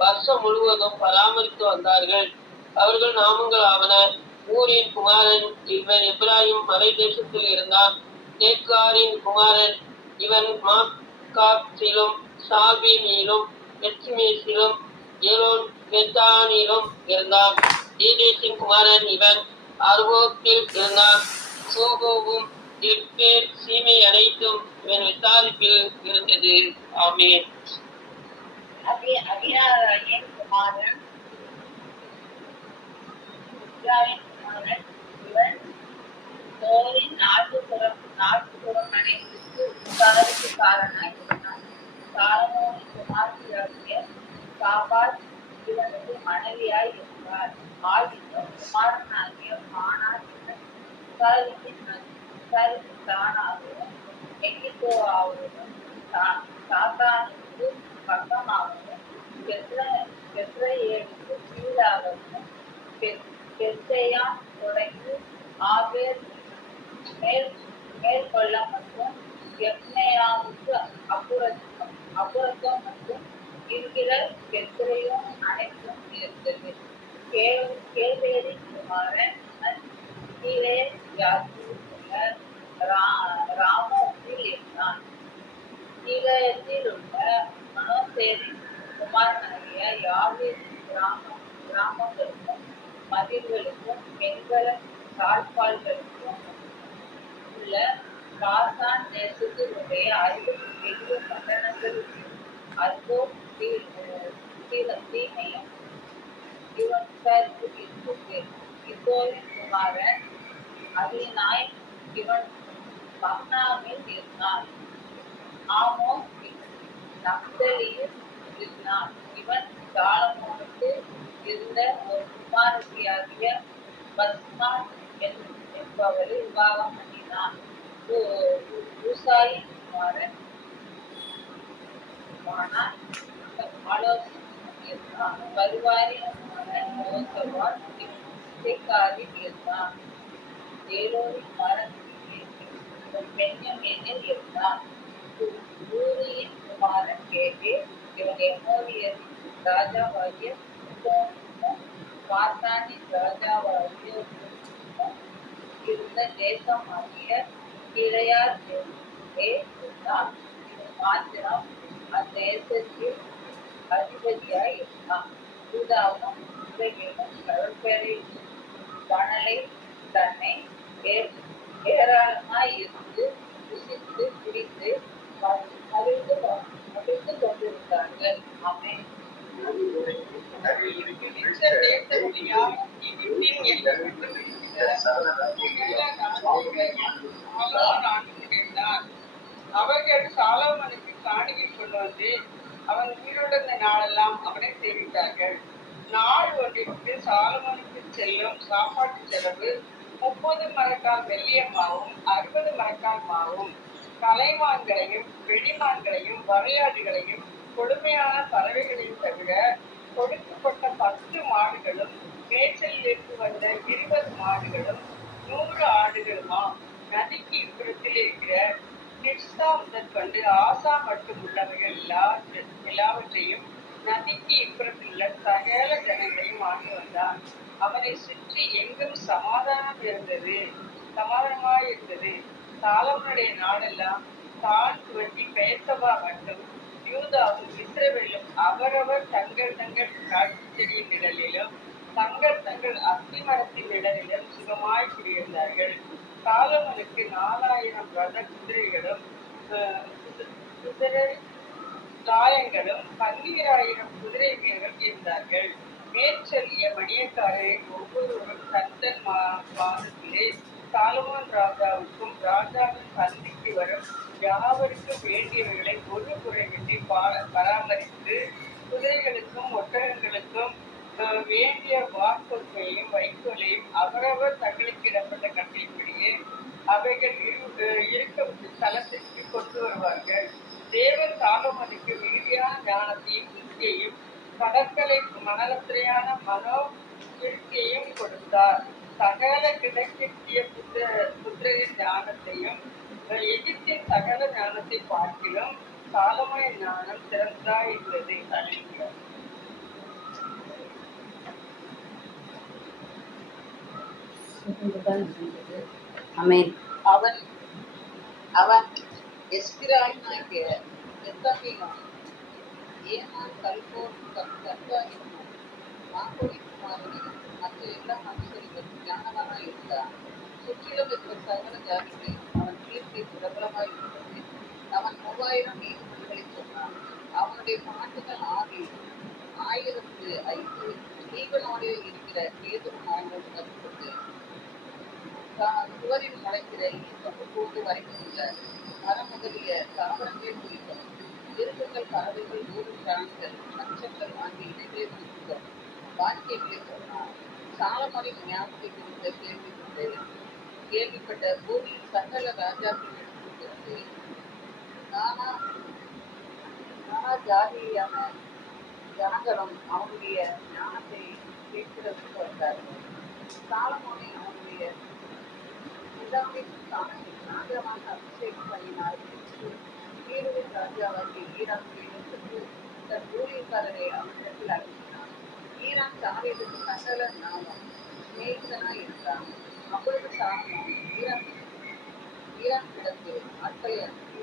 வருஷம் முழுவதும் பராமரித்து வந்தார்கள். அவர்கள் நாமங்களாவன: ஊரின் குமாரன் இவன் எப்ராயிம் மலை தேசத்தில் இருந்தான். தேக்காரின் குமாரன் இவன் மாக்காத்திலும் சால்பீமிலும் பெத்மேசிலும் எரோன் பெத்தானிலும் இருந்தான். ஈதேசின் குமாரன் இவன் அர்வோத்தில் இருந்தான். சோகோவும் எப்பேர் சீமை அனைத்தும் இவன் விசாரிப்பில் இருந்தது. ஆமென். அபிராயின் குமாரன் இஸ்ராயின் குமாரன் இவன் தோரின் நாட்டுப்புறம் அனைத்துக்கு விசாரிப்புக்காரனாய் இருந்தான். சாலமோனின் குமாரத்தியாகிய சாபாத் இவனுக்கு மனைவியாய் இருந்தார். ஆகிலும் குமாரனாகிய மானார் இவன் விசாரிப்பு தானாகவும் எகிப்தோவாகவும் சாத்தானுக்கு பக்கமாகவும் கெத்ரேலுக்கு கீழாகவும் கெர்சேயான் தொடங்கி ஆபேர் மேற்கொள்ள மற்றும் எப்னேயாவுக்கு அப்புறத்தம் மற்றும் இருக்கிற கெத்ரேயும் அனைத்தும் இருந்தது. கேபேரின் குமாரன் கீழே யாத்தியுள்ள ராமோத்தில் இருந்தான். கீழத்தில் உள்ள மனோசேரின் குமாரனாகிய யாவீரின் கிராமங்களுக்கும் மதில்களுக்கும் வெண்கல தாழ்பால்களுக்கும் உள்ள பாசான் தேசத்தில் உடைய 60 பட்டணங்கள் அர்கோ தீமையும் இவன் விசாரித்து இருந்தது. இதோவின் குமாரன் அகினாய் இவன் மக்னாமில் இருந்தான். ஆமோஸ் நப்தலியில் இருந்தான். இவன் சாலமோனுக்கு இருந்த ஒரு குமாரத்தியாகிய பஸ்மாத் என்பவரை விவாகம் பண்ணினான். ஊசாயின் குமாரன் ஆலோசனை இருந்தான். பருவாரின் குமாரன் யோசபாத் இசைக்காரில் இருந்தான். ஏலோரின் குமாரன் பென்யமீனில் இருந்தான். ஊரியின் குமாரன் கேகே இவன் எமோரியரின் ராஜாவாகிய சீகோனுக்கும் பாசானின் ராஜாவாகிய ஓகும் இருந்த தேசமாகிய கிளையாதிலே இருந்தான். இவன் மாத்திரம் அத்தேசத்தில் அதிபதியாய் இருந்தான். யூதாவும் இஸ்ரவேலும் கடற்பேரை மணலை தன்னை ஏராளமாய் இருந்து புசித்து குடித்து மகிழ்ந்து கொண்டிருந்தார்கள். ஆமென். அவர்கள் சாலோமோனுக்கு காணிக்கை கொண்டு வந்து அவன் உயிரிழந்த நாளெல்லாம் அவனை சேவித்தார்கள். நாள் ஒன்றிற்கு சாலோமோனுக்கு செல்லும் சாப்பாட்டு செலவு 30 மரக்கால் வெள்ளிய மாவும் 60 மரக்கால் மாவும், கலைமான்களையும் வெளிமான்களையும் வரையாடுகளையும் கொடுமையான பறவைகளையும் தவிர கொடுக்கப்பட்ட 10 மாடுகளும் மேய்ச்சலிலிருந்து வந்த 20 மாடுகளும் 100 ஆடுகளுமா. நதிக்கு இப்புறத்தில் இருக்கிற நிர்சா முதற்கொண்டு ஆசா மட்டும் உள்ளவைகள் எல்லாவற்றையும் நதிக்கு இப்புறத்தில் உள்ள சகல ஜனங்களையும் ஆண்டு வந்தான். அவனை சுற்றி எங்கும் சமாதானமாய் இருந்தது. சாலமோனுடைய நாடெல்லாம் தான் துவங்கி பெயர்சபா மட்டும் யூதாவும் இஸ்ரவேலும் அவரவர் தங்கள் திராட்சை செடியின் நிழலிலும் தங்கள் அத்தி மரத்தின் நிழலிலும் சுகமாய் குடியிருந்தார்கள். சாலமோனுக்கு 4000 ரத குதிரைகளும் குதிரை காயங்களும் 12000 குதிரை வீரர்கள் இருந்தார்கள். மேற்சொல்லிய மணியக்காரரை ஒவ்வொருவரும் தத்தன் மாதத்திலே சாலமோன் ராஜாவுக்கும் ராஜாவின் சந்திக்கு வரும் யாவருக்கும் வேண்டியவைகளை ஒரு குறைவின்றி பராமரித்து குதிரைகளுக்கும் ஒட்டகங்களுக்கும் வேண்டிய வாக்குகளையும் வைக்கோலையும் அவரவர் தங்களுக்கு இடப்பட்ட கட்டளைப்படியே அவைகள் இருக்க தலத்திற்கு கொண்டு வருவார்கள். தேவன் சாலமோனுக்கு மிகுதியான ஞானத்தையும் புத்தியையும் கடற்கரை மணலத்திரையான மனோ திருப்தியையும் கொடுத்தார். சகல கிடைக்கிய புத்திரின் ஞானத்தையும் எகிப்தின் சகல ஞானத்தை பார்க்கிலும் சாலமோனின் ஞானம் சிறந்ததாய் இருந்தது. ஆமென். அவன் அவன் எஸ்திராயினாகிய எத்தகையும் ஏனான் கல்போன் கர்த்தாயும் மாக்கோலின் குமாரனையும் மற்ற எல்லா மனுஷரிலும் ஞானவனாய் இருந்தான். சுற்றிலும் இருக்கிற சகல ஜாதிகளில் அவன் கீர்த்தி பிரபலமாய் இருந்தது. அவன் 3000 நீதிமொழிகளை சொன்னான். அவனுடைய பாட்டுகள் 1005 ஈகனோடு இருக்கிற கேதுரு மரங்களோடு கற்றுக்கொண்டு சுவரில் முளைக்கிற ஈசப்பு போது வரைக்கும் உள்ள மரம் முதலிய தாவரங்களை குறிக்கும். மிருகங்கள், பறவைகள், ஊரும் பிராணிகள், நட்சங்கள் ஆகிய இடைகளை குறிக்கும் வாக்கியங்களை சொன்னார். சாலமோனின் ஞானத்தை குறித்த கேள்விப்பட்ட பூமியின் சகல ராஜாக்களிடத்திலிருந்து நானா ஜாதியான ஜனங்களும் அவனுடைய ஞானத்தை கேட்கிறதுக்கு வந்தார்கள். சாலமோனை அவனுடைய பிதாவின் ஸ்தானத்தில் ராஜாவாக அபிஷேகம் பண்ணினார் என்று தீருவின் ராஜாவாகிய ஈரானுக்கு தன் ஊழியக்காரரை அவனிடத்தில் அனுப்பினார். ஈரான் தாவீதுக்கு சகல நாமம் சிநேகிதனாய் இருந்தான். அப்பொழுது சாலமோன் ஈரானிடத்தில் ஆட்களை அனுப்பி,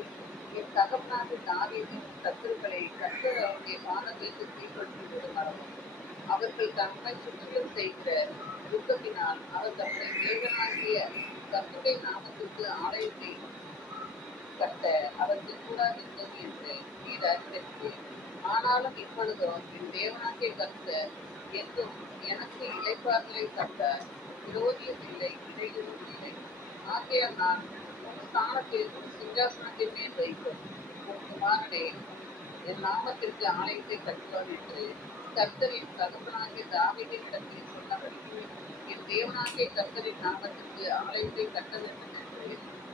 என் தகப்பனாகிய தாவீதின் சத்துருக்களை கர்த்தர் அவருடைய பாதங்களுக்கு தீப்படுத்தி விடுமாறும் அவர்கள் தம்மை சுற்றிலும் செய்கிற யுத்தத்தினால் அவர் தம்முடைய தேவனாகிய கர்த்தருடைய நாமத்திற்கு ஆலயத்தை கட்ட அவருக்கு கூடாதிருந்தது என்று நீர் அறிந்திருக்கிறேன். ஆனாலும் இப்பொழுதோ என் தேவனாகிய கர்த்தர் என்றும் எனக்கு இளைப்பாறுதலை தந்தார். விரோதியும் இல்லை, இடையூறும் இல்லை. ஆகையால் நான் உன் ஸ்தானத்தில் உன் சிங்காசனத்தின் மேல் வைக்கும் உன் குமாரனே என் நாமத்திற்கு ஆலயத்தை கட்டுவான் என்று கர்த்தரின் தகப்பனாகிய தாவீதின் இடத்தில் சொன்னபடி என் தேவனாகிய கர்த்தரின் நாமத்திற்கு ஆலயத்தை கட்ட வேண்டும் என்று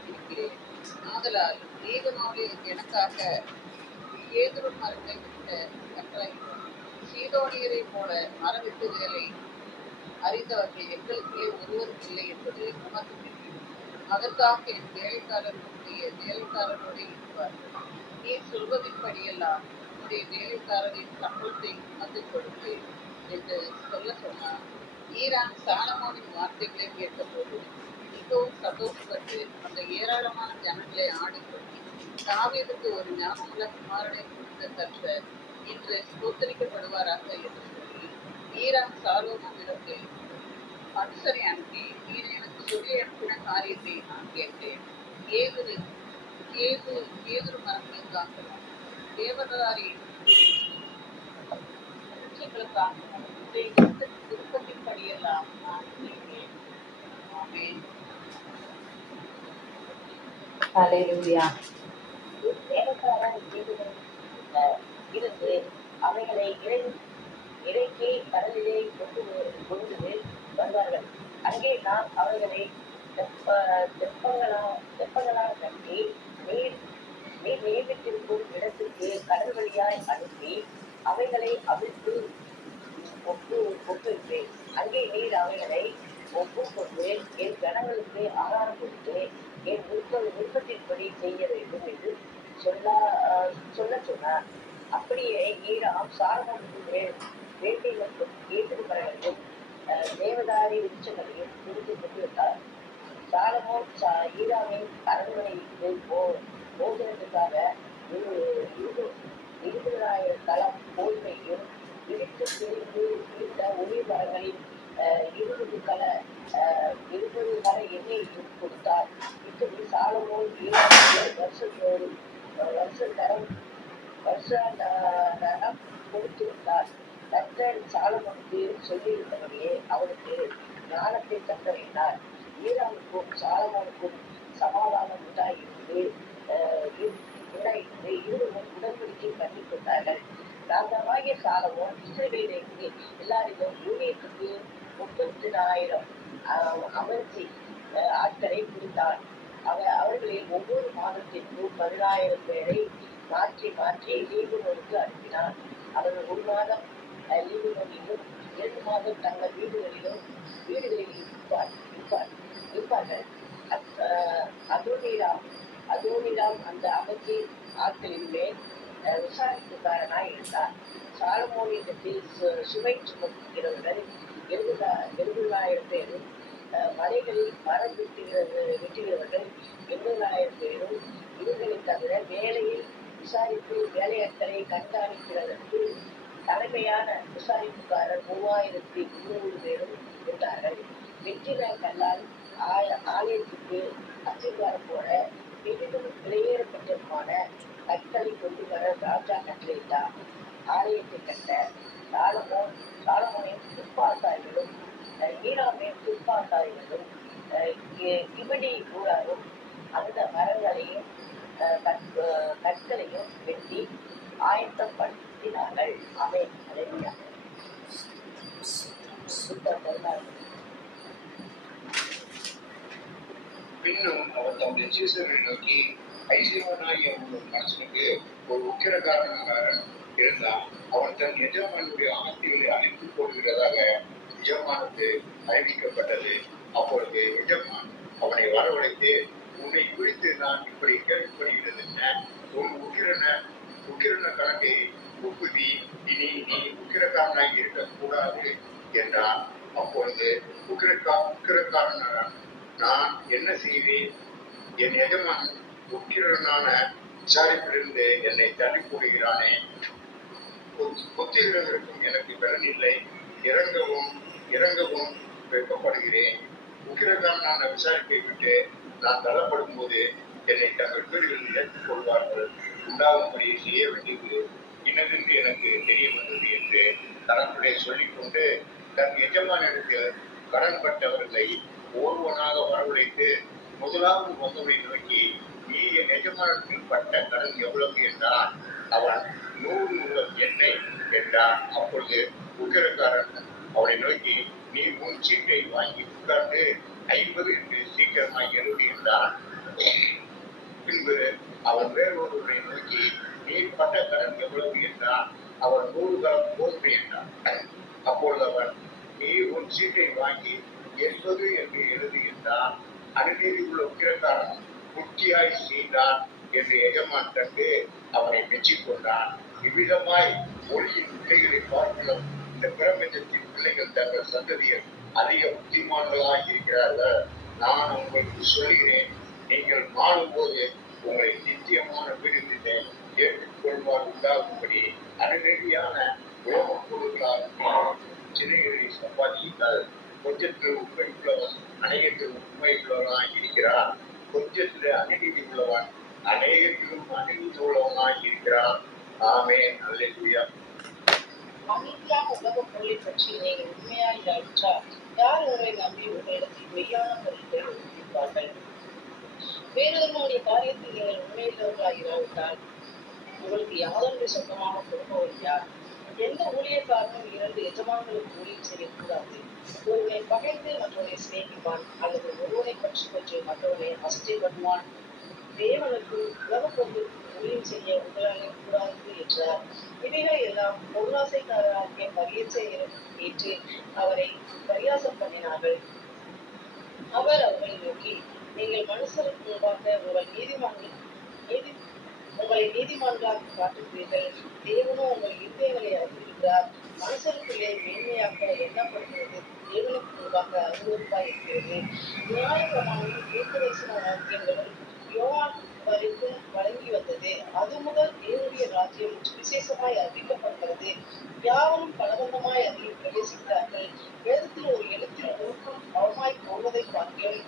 இருக்கிறேன். ஆதலால் தேவனோடு எனக்காக கேதுரு மரத்தை விட்ட கட்டளையிடும். சீதோனியரை போல மரவிட்டுகளை அறிந்தவர்கள் எங்களுக்குள்ளே ஒருவரும் இல்லை என்பது உமக்கு தெரியும். அதற்காக என் வேலைக்காரரோடு இருப்பார்கள். நீ சொல்வதின்படியெல்லாம் உன்னுடைய வேலைக்காரரின் சம்பளத்தை உமக்கு கொடுப்பேன் என்று சொன்னார். ஈரான் சாலமோனின் வார்த்தைகளை கேட்டபோது மிகவும் சந்தோஷப்பட்டு அந்த ஏராளமான ஜனங்களை ஆடிக்கொண்டு தாவீதுக்கு ஒரு ஞானமுள்ள குமாரனை கொடுத்த கர்த்தர் இன்று ஸ்தோத்தரிக்கப்படுவாராக என்று சொல்லி ஈரான் சாலோமோனிடத்தில் மனுஷரை அனுப்பி, நீர் எனக்கு சொல்லி அனுப்பின காரியத்தை நான் கேட்டேன். கேதுரு மரங்களுக்காகவும் தேவதாரி குற்றங்களுக்காகவும் விருப்பத்தின்படியெல்லாம் நான் செய்தேன். ஆமென். ஹல்லேலூயா. வேலைக்காரர் இருந்து அவைகளை இறைக்கி கடலிலே கொண்டு வருவார்கள். அங்கே நாம் அவைகளை தெப்பங்களாக கட்டி நீர் நியமித்திருக்கும் இடத்துக்கு கடல் வழியாய் அனுப்பி அவைகளை அவிழ்த்து ஒப்புவிப்பேன். அங்கே நீர் அவைகளை ஒப்புக்கொண்டு என் ஜனங்களுக்கு ஆகாரம் கொடுத்து என் விருப்பத்தின்படி செய்ய வேண்டும் என்று சொல்ல சொன்னார். அப்படியே ஈராம் சாலமோனுக்கு வேண்டியவர்களும் கேட்டுக்கொள்ளையும் தேவதாரி விருட்சங்களையும் குறித்து கொண்டிருந்தார். சாலமோன் ஈராமின் அரண்மனைக்கு போகிறதுக்காக 20,000 தளம் கோய்மையும் இடித்து பிரித்த ஒளிர் மரங்களின் 20 கல எண்ணெயையும் கொடுத்தார். இப்படி சாலமோன் ஈரானுக்கு வருஷாந்தரம் கொடுத்து வந்தார். கர்த்தர் சாலமோனுக்கு சொல்லியிருந்தபடியே அவனுக்கு ஞானத்தை தந்தறினார். ஈரானுக்கும் சாலமோனுக்கும் சமாதானம் உண்டாயிருந்து உண்டாயிருந்து இருவரும் உடன்படிக்கை பண்ணி கொண்டார்கள். ராஜாவாகிய சாலமோன் இஸ்ரவேலுக்கு எல்லாரிலும் ஊழியத்துக்கு 30,000 அமர்த்தி ஆட்களை குறித்தான். அவர்களில் ஒவ்வொரு மாதத்திற்கும் 10,000 பேரை மாற்றி மாற்றி லீபனோனுக்கு அனுப்பினான். அவர்கள் ஒரு மாதம் லீபனோனிலும் 2 மாதம் தங்கள் வீடுகளில் இருப்பார்கள். அதோனிராம் அந்த அமர்த்தி ஆட்களின் மேல் விசாரிப்புக்காரனாய் இருந்தார். சாலமோனிடத்தில் சுமை சுமக்கிறவர்கள் 70,000 பேரும், மலைகளில் மரம் வெட்டுகிறவர்கள் 80,000 பேரும், இவர்களை தவிர வேலையில் விசாரிப்பு வேலையாட்களை கண்காணிக்கிறதற்கு தலைமையான விசாரிப்புக்காரர் 3,300 பேரும் இருந்தார்கள். வெற்றின கல்லால் ஆலயத்துக்கு அஸ்திவாரம் போட பெரிதும் வெளியேறப்பட்டிருமான கற்களை கொண்டு வர ராஜா கட்டளையிட்டார். ஆலயத்தை கட்ட சாலமோனின் துப்பாசாரிகளும் ஈராமின் துப்பாசாரிகளும் கிபடி ஊராரும் அந்த மரங்களையும் கற்களையும் வெட்டி ஆயத்தப்படுத்தினார்கள். ஆமென். அல்லேலூயா. பின்னும் அவர் தம்முடைய சீசரை நோக்கி, ஐசிவனாகிய ஒரு மனுஷனுக்கு ஒரு உக்கிரகாரன் இருந்தான். அவன் தன் எஜமானுடைய ஆஸ்திகளை அழித்து போடுகிறதாக எஜமானுக்கு அறிவிக்கப்பட்டது. அப்பொழுது எஜமான் அவனை வரவழைத்து, உன்னை குறித்து நான் இப்படி கேள்விப்படுகிறது என்ன? உன் உக்கிரன கணக்கை ஒப்புவி, இனி நீ உக்கிரக்காரனாய் இருக்கக்கூடாது என்றான். அப்பொழுது உக்கிரக்காரன், நான் என்ன செய்வேன்? என் எஜமான் உக்கிரனான விசாரிப்பிலிருந்து என்னை தள்ளி போடுகிறானே. கொத்துகிறதற்கும் எனக்கு பலன் இல்லை. இறங்கவும் வெட்கப்படுகிறேன். உக்கிரகாரனான விசாரிப்பை விட்டு நான் தள்ளப்படும் போது என்னை தங்கள் வீடுகளில் ஏற்றுக் கொள்வார்கள். உண்டாகும்படி செய்ய வேண்டியது இன்னதென்று எனக்கு தெரிய வந்தது என்று தனக்குள்ளே சொல்லிக்கொண்டு தன் எஜமானிடத்தில் கடன்பட்டவர்களை ஒருவனாக வரவழைத்து முதலாவது வந்தவனை நோக்கி, நீ என் எஜமானத்தில் பட்ட கடன் எவ்வளவு என்றான். அவன் 100 முழம் எண்ணெய் என்றான். அப்பொழுது உக்கிரக்காரன் அவனை நோக்கி, நீ உன் சீட்டை வாங்கி உட்கார்ந்து 50 என்று சீக்கிரமாய் எழுதி என்றான். பின்பு அவன் வேறொருவரை நோக்கி, நீ பட்ட கடன் எவ்வளவு என்றான். அவன் 100 கலம் கோதுமை என்றான். அப்பொழுது அவன், நீ உன் சீட்டை வாங்கி 80 என்று எழுதி என்றான். அநீதி உள்ள உக்கிரக்காரன் குட்டியாய் செய்தான் என்று எஜமான் கண்டு அவனை மெச்சிக் கொண்டான். இவ்விதமாய் ஒளியின் பிள்ளைகளை பார்க்கலாம் இந்த பிரபஞ்சத்தின் பிள்ளைகள் தங்கள் சந்ததியில் அதிக புத்திமான்களாய் இருக்கிறார்கள். நான் உங்களுக்கு சொல்கிறேன், நீங்கள் மாறும்போது உங்களை நித்தியமான வீடுகளிலே ஏற்றுக்கொள்வார் உண்டாகும்படி அநீதியான உலக பொருள்களால் சிறைகளை சம்பாதியுங்கள். கொஞ்சத்தில் உண்மை உள்ளவன் அநேகத்தில் உண்மை உள்ளவனாய் இருக்கிறான். கொஞ்சத்தில் அநீதி உள்ளவன் அநேகத்திலும் அநீதி உள்ளவனாய் இருக்கிறான். ஆமென். அல்லேலூயா. அமைதியான உலக பொருளை பற்றி நீங்கள் உண்மையாயிராவிட்டால் யார் உங்களை நம்பி உங்களிடத்தில் மெய்யான பொருட்களை ஒப்புவிப்பார்கள்? வேறொருவனுடைய காரியத்தில் நீங்கள் உண்மையுள்ளவர்களாயிராவிட்டால் உங்களுக்கு யாதொன்றை சொந்தமாக கொடுப்பவர் யார்? எந்த ஊழியக்காரனும் 2 எஜமான்களுக்கு ஊழியம் செய்யக்கூடாது. ஒருவனை பகைத்து மற்றவனை சிநேகிப்பான், அல்லது ஒருவனை பற்றி கொண்டு மற்றவனை அசட்டை பண்ணுவான். தேவனுக்கு உலக பொருளுக்கு ஊழியம் செய்ய உங்களால் கூடாது என்றார். இவைகளை எல்லாம் பொருளாசைக்காரராகிய பரியச்சை ஏற்று அவரை பரியாசம் பண்ணினார்கள். அவர் அவர்களை நோக்கி, நீங்கள் மனுஷருக்கு முன்பாக உங்களை நீதிமான்களாக காட்டுகிறீர்கள். தேவனும் உங்கள் இருதயங்களை அறிந்திருக்கிறார். மனுஷருக்குள்ளே மேன்மையாக எண்ணப்படுகிறது தேவனுக்கு முன்பாக அருவருப்பாய் இருக்கிறது. நியாயப்பிரமாணமும் தீர்க்கதரிசன வாக்கியங்களும் யோவான் வரைக்கும் வழங்கி வந்தது. அது முதல் தேவனுடைய ராஜ்யம் விசேஷமாய் அறிவிக்கப்படுகிறது. யாவரும் பலவந்தமாய் அதில் பிரவேசிக்கிறார்கள். வேதத்தில் ஒரு எழுத்தில் ஒழுக்கம் அவமாய் போவதை பார்க்கிறோம்.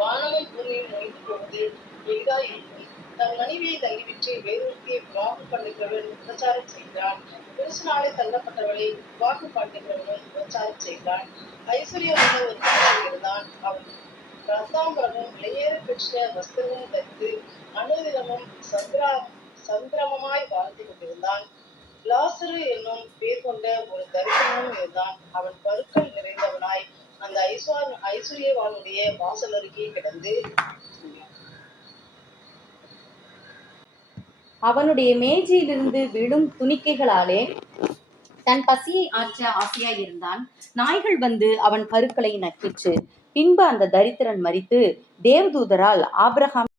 வானமும் பூமியும் ஒழிந்து போவது எளிதாய் இருக்கும். தன் மனைவியை தள்ளிவிட்டு வேறொருத்தியை வாக்கு பண்ணுகிறவன் விபச்சாரம் செய்கிறான். புருஷனாலே தள்ளப்பட்டவளை வாக்கு பண்ணுகிறவனும் விபச்சாரம் செய்கிறான். ஐஸ்வர்யம் உள்ள ஒரு மனிதன் இருந்தான். அவன் ரத்தாம்பரமும் விலையேற பெற்ற வஸ்திரமும் தரித்து அனுதினமும் சந்திரமமாய் வாழ்ந்து கொண்டிருந்தான். லாசரு என்னும் பேர் கொண்ட ஒரு தரிசனமும் இருந்தான். அவன் பருக்கள் நிறைந்தவனாய் அந்த ஐஸ்வர்யவானுடைய வாசல் அருகே கிடந்து அவனுடைய மேஜையிலிருந்து விழும் துணிக்கைகளாலே தன் பசியை ஆற்ற ஆசையாயிருந்தான். நாய்கள் வந்து அவன் பருக்களை நக்கிற்று. பின்பு அந்த தரித்திரன் மரித்து தேவதூதரால் ஆபிரகாம்